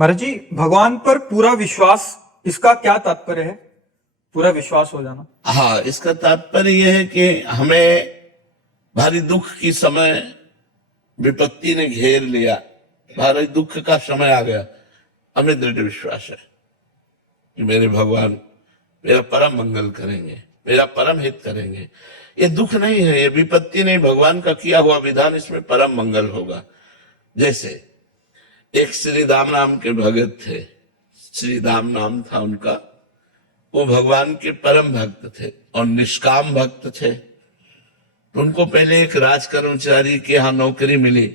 महाराज जी, भगवान पर पूरा विश्वास, इसका क्या तात्पर्य है? पूरा विश्वास हो जाना। हाँ, इसका तात्पर्य यह है कि हमें भारी दुख की समय विपत्ति ने घेर लिया, भारी दुख का समय आ गया, हमें दृढ़ विश्वास है कि मेरे भगवान मेरा परम मंगल करेंगे, मेरा परम हित करेंगे। ये दुख नहीं है, ये विपत्ति नहीं, भगवान का किया हुआ विधान, इसमें परम मंगल होगा। जैसे एक श्री राम नाम के भगत थे, श्री राम नाम था उनका। वो भगवान के परम भक्त थे और निष्काम भक्त थे। तो उनको पहले एक राज कर्मचारी के यहाँ नौकरी मिली।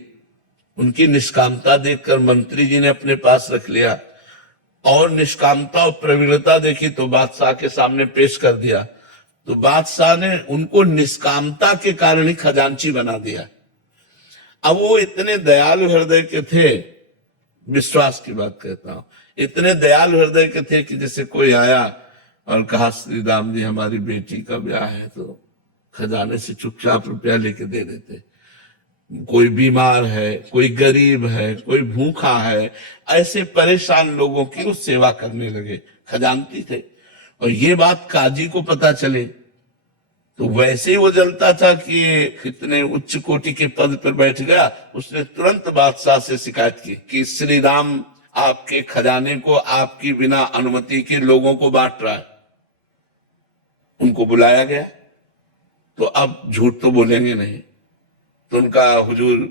उनकी निष्कामता देखकर मंत्री जी ने अपने पास रख लिया और निष्कामता और प्रवीणता देखी तो बादशाह के सामने पेश कर दिया। तो बादशाह ने उनको निष्कामता के कारण ही खजांची बना दिया। अब वो इतने दयालु हृदय के थे, विश्वास की बात कहता हूं, इतने दयालु हृदय के थे कि जैसे कोई आया और कहा श्री राम जी हमारी बेटी का ब्याह है, तो खजाने से चुपचाप रुपया लेके दे देते। कोई बीमार है, कोई गरीब है, कोई भूखा है, ऐसे परेशान लोगों की वो सेवा करने लगे, खजानती थे। और ये बात काजी को पता चले तो वैसे ही वो जलता था कि इतने उच्च कोटि के पद पर बैठ गया। उसने तुरंत बादशाह से शिकायत की कि श्री राम आपके खजाने को आपकी बिना अनुमति के लोगों को बांट रहा है। उनको बुलाया गया, तो अब झूठ तो बोलेंगे नहीं। तो उनका हुजूर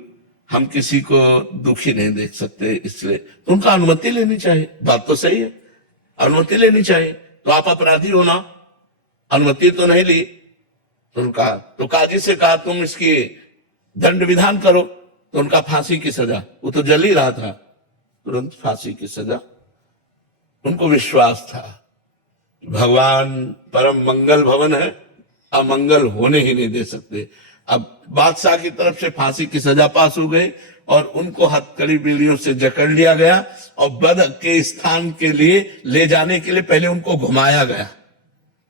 हम किसी को दुखी नहीं देख सकते, इसलिए तो उनका अनुमति लेनी चाहिए। बात तो सही है, अनुमति लेनी चाहिए। तो आप अपराधी हो ना, अनुमति तो नहीं ली। तो उनका तो काजी से कहा तुम इसकी दंड विधान करो। तो उनका फांसी की सजा, वो तो जल ही रहा था, तुरंत फांसी की सजा। उनको विश्वास था भगवान परम मंगल भवन है, अमंगल होने ही नहीं दे सकते। अब बादशाह की तरफ से फांसी की सजा पास हो गई और उनको हथकड़ी बीड़ियों से जकड़ लिया गया और वध के स्थान के लिए ले जाने के लिए पहले उनको घुमाया गया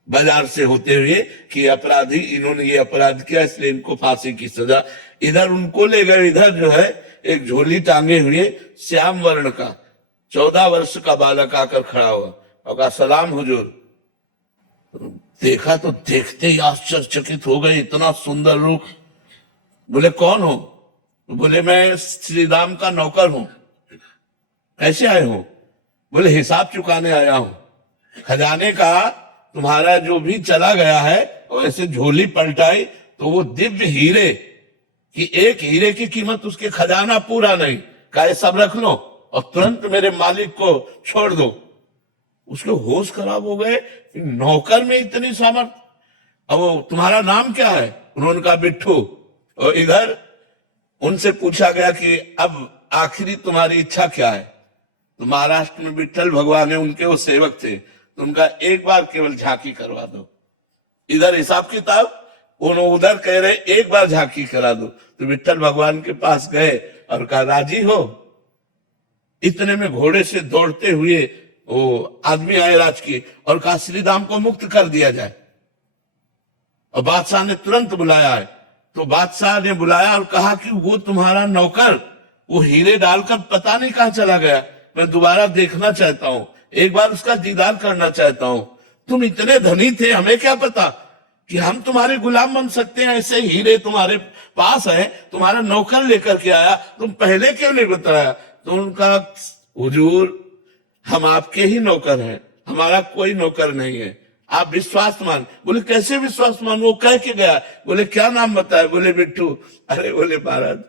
बाजार से होते हुए कि अपराधी, इन्होंने ये अपराध किया इसलिए इनको फांसी की सजा। इधर उनको ले गए, इधर जो है एक झोली टांगे हुए श्याम वर्ण का 14 वर्ष का बालक आकर खड़ा हुआ और कहा सलाम हुजूर। देखा तो देखते ही आश्चर्यचकित हो गए, इतना सुंदर रूप। बोले कौन हो? बोले मैं श्री राम का नौकर हूं। कैसे आए हो? बोले हिसाब चुकाने आया हूं। खजाने का तुम्हारा जो भी चला गया है, और ऐसे झोली पलटाई तो वो दिव्य हीरे कि एक हीरे की कीमत उसके खजाना पूरा नहीं। कहा सब रख लो और तुरंत मेरे मालिक को छोड़ दो। उसके होश खराब हो गए, नौकर में इतनी सामर्थ। अब वो तुम्हारा नाम क्या है? उन्होंने कहा बिट्ठू। और इधर उनसे पूछा गया कि अब आखिरी तुम्हारी इच्छा क्या है? तो महाराष्ट्र में विट्ठल भगवान है, उनके वो सेवक थे, तो उनका एक बार केवल झांकी करवा दो। इधर हिसाब किताब, उन्होंने उधर कह रहे एक बार झांकी करा दो। तो विट्ठल भगवान के पास गए और कहा राजी हो? इतने में घोड़े से दौड़ते हुए वो आदमी आए राजकीय और कहा श्री राम को मुक्त कर दिया जाए। और बादशाह ने तुरंत बुलाया है। तो बादशाह ने बुलाया और कहा कि वो तुम्हारा नौकर वो हीरे डालकर पता नहीं कहां चला गया, मैं दोबारा देखना चाहता हूं, एक बार उसका दीदार करना चाहता हूं। तुम इतने धनी थे, हमें क्या पता कि हम तुम्हारे गुलाम बन सकते हैं। ऐसे हीरे तुम्हारे पास है, तुम्हारा नौकर लेकर के आया, तुम पहले क्यों नहीं बताया? तो उनका हुजूर हम आपके ही नौकर हैं, हमारा कोई नौकर नहीं है, आप विश्वास मान। बोले कैसे विश्वास मान? वो कह के गया। बोले क्या नाम बताया? बोले बिट्ठू। अरे बोले महाराज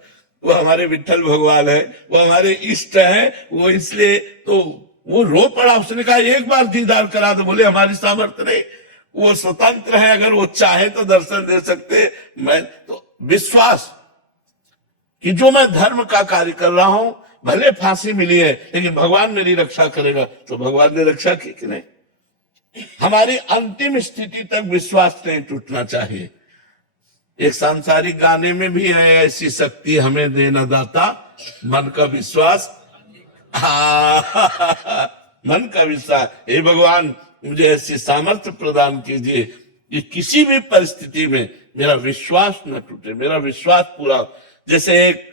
वो हमारे विट्ठल भगवान है, वो हमारे इष्ट है, वो इसलिए तो वो रो पड़ा। उसने कहा एक बार दीदार करा दो। बोले हमारी सामर्थ्य नहीं, वो स्वतंत्र है, अगर वो चाहे तो दर्शन दे सकते। मैं तो विश्वास कि जो मैं धर्म का कार्य कर रहा हूं, भले फांसी मिली है लेकिन भगवान मेरी रक्षा करेगा। तो भगवान ने रक्षा की कि नहीं? हमारी अंतिम स्थिति तक विश्वास नहीं टूटना चाहिए। एक सांसारिक गाने में भी है, ऐसी शक्ति हमें देना दाता मन का विश्वास। मन का विश्वास, हे भगवान मुझे ऐसी सामर्थ्य प्रदान कीजिए कि किसी भी परिस्थिति में मेरा विश्वास न टूटे, मेरा विश्वास पूरा। जैसे एक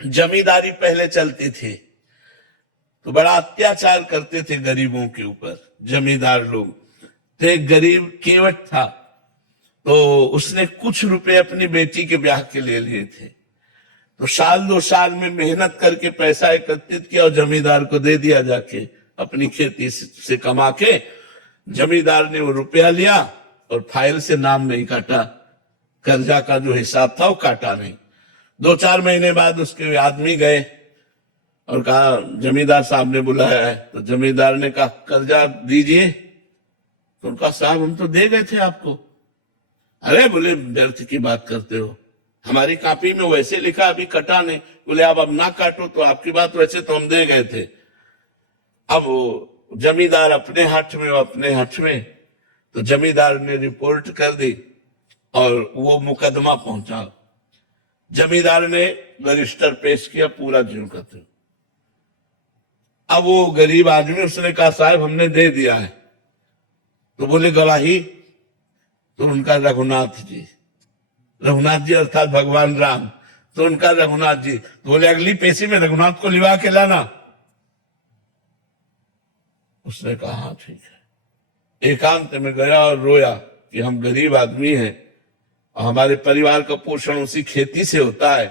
जमींदारी पहले चलती थी, तो बड़ा अत्याचार करते थे गरीबों के ऊपर। जमींदार लोग तो एक गरीब केवट था, तो उसने कुछ रुपए अपनी बेटी के ब्याह के ले लिए थे। तो साल 2 साल में मेहनत करके पैसा एकत्रित किया और जमींदार को दे दिया, जाके अपनी खेती से कमा के। जमींदार ने वो रुपया लिया और फाइल से नाम नहीं काटा, कर्जा का जो हिसाब था वो काटा नहीं। 2-4 महीने बाद उसके आदमी गए और कहा जमींदार साहब ने बुलाया है। तो जमींदार ने कहा कर्जा दीजिए। तो उनका साहब हम तो दे गए थे आपको। अरे बोले व्यर्थ की बात करते हो, हमारी कॉपी में वैसे लिखा अभी कटा नहीं। बोले आप अब ना काटो तो आपकी बात, वैसे तो हम दे गए थे। अब वो जमींदार अपने हठ में, तो जमींदार ने रिपोर्ट कर दी और वो मुकदमा पहुंचा। जमींदार ने रजिस्टर पेश किया पूरा ज्यों का त्यों। अब वो गरीब आदमी, उसने कहा साहब हमने दे दिया है। तो बोले गवाही? तो उनका रघुनाथ जी अर्थात भगवान राम, तो उनका रघुनाथ जी। तो बोले अगली पेशी में रघुनाथ को लिवा के लाना। उसने कहा हाँ ठीक है। एकांत में गया और रोया कि हम गरीब आदमी हैं और हमारे परिवार का पोषण उसी खेती से होता है।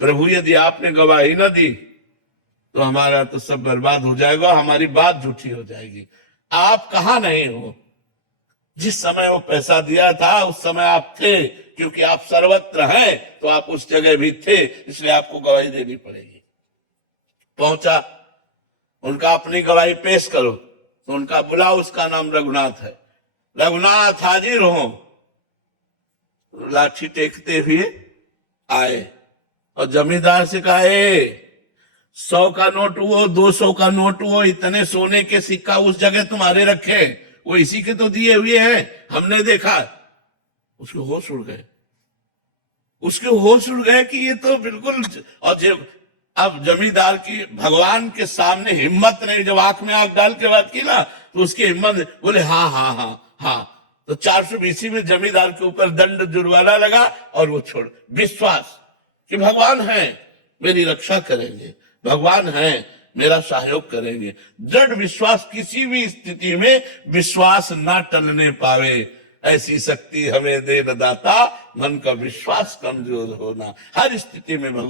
प्रभु यदि आपने गवाही न दी तो हमारा तो सब बर्बाद हो जाएगा, हमारी बात झूठी हो जाएगी। आप कहां नहीं हो? जिस समय वो पैसा दिया था उस समय आप थे, क्योंकि आप सर्वत्र हैं तो आप उस जगह भी थे, इसलिए आपको गवाही देनी पड़ेगी। पहुंचा, उनका अपनी गवाही पेश करो। तो उनका बुलाओ, उसका नाम रघुनाथ है। रघुनाथ हाजिर हो। लाठी टेकते हुए आए और जमींदार से कहा 100 का नोट हुआ, 200 का नोट हुआ, इतने सोने के सिक्का उस जगह तुम्हारे रखे, वो इसी के तो दिए हुए हैं, हमने देखा। उसके होश उड़ गए कि ये तो बिल्कुल। और अब जमींदार की भगवान के सामने हिम्मत नहीं, जब आंख में आंख डाल के बात की ना तो उसकी हिम्मत, बोले हाँ हाँ हाँ हाँ। तो 420 में जमींदार के ऊपर दंड जुर्माना लगा और वो छोड़। विश्वास कि भगवान है मेरी रक्षा करेंगे, भगवान है मेरा सहयोग करेंगे। दृढ़ विश्वास, किसी भी स्थिति में विश्वास ना टलने पावे, ऐसी शक्ति हमें दे न दाता। मन का विश्वास कमजोर होना, हर स्थिति में भगवान